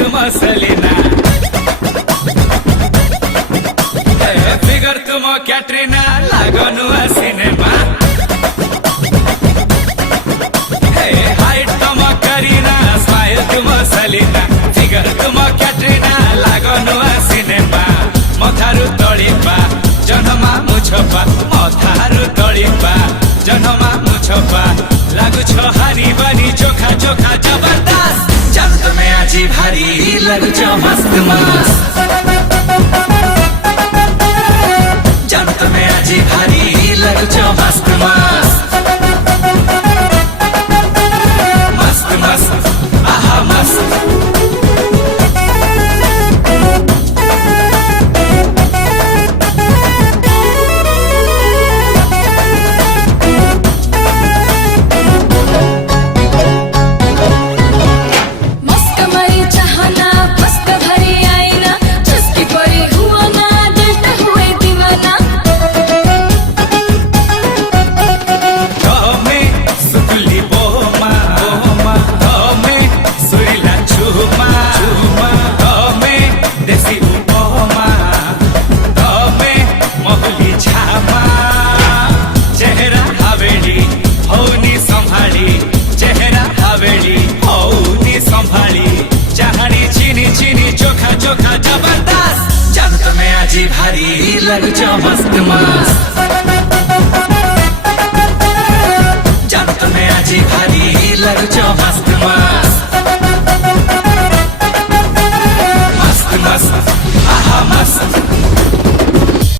तुम सलीना फिगर तुम कैटरीना लागो नुआ सिनेमा हाइट तुम करीना स्माइल तुम सलीना फिगर तुम कैटरीना लागो नुआ सिनेमा मथारु तळिपा जन्मा मुछपा मथारु तळिपा जन्मा मुछपा लागु छ हानी बानी चोखा चोखा जबरदस्त जब तुम्हें आजी भारी लगु छ मस्त मस्त जब तुम्हें आजी भारी लगु छ मस्त मस्त मस्त मस्त आहा मस्त आजी भारी लगु छ मस्त मस्त जब तुम्हें आजी भारी लगु छ मस्त मस्त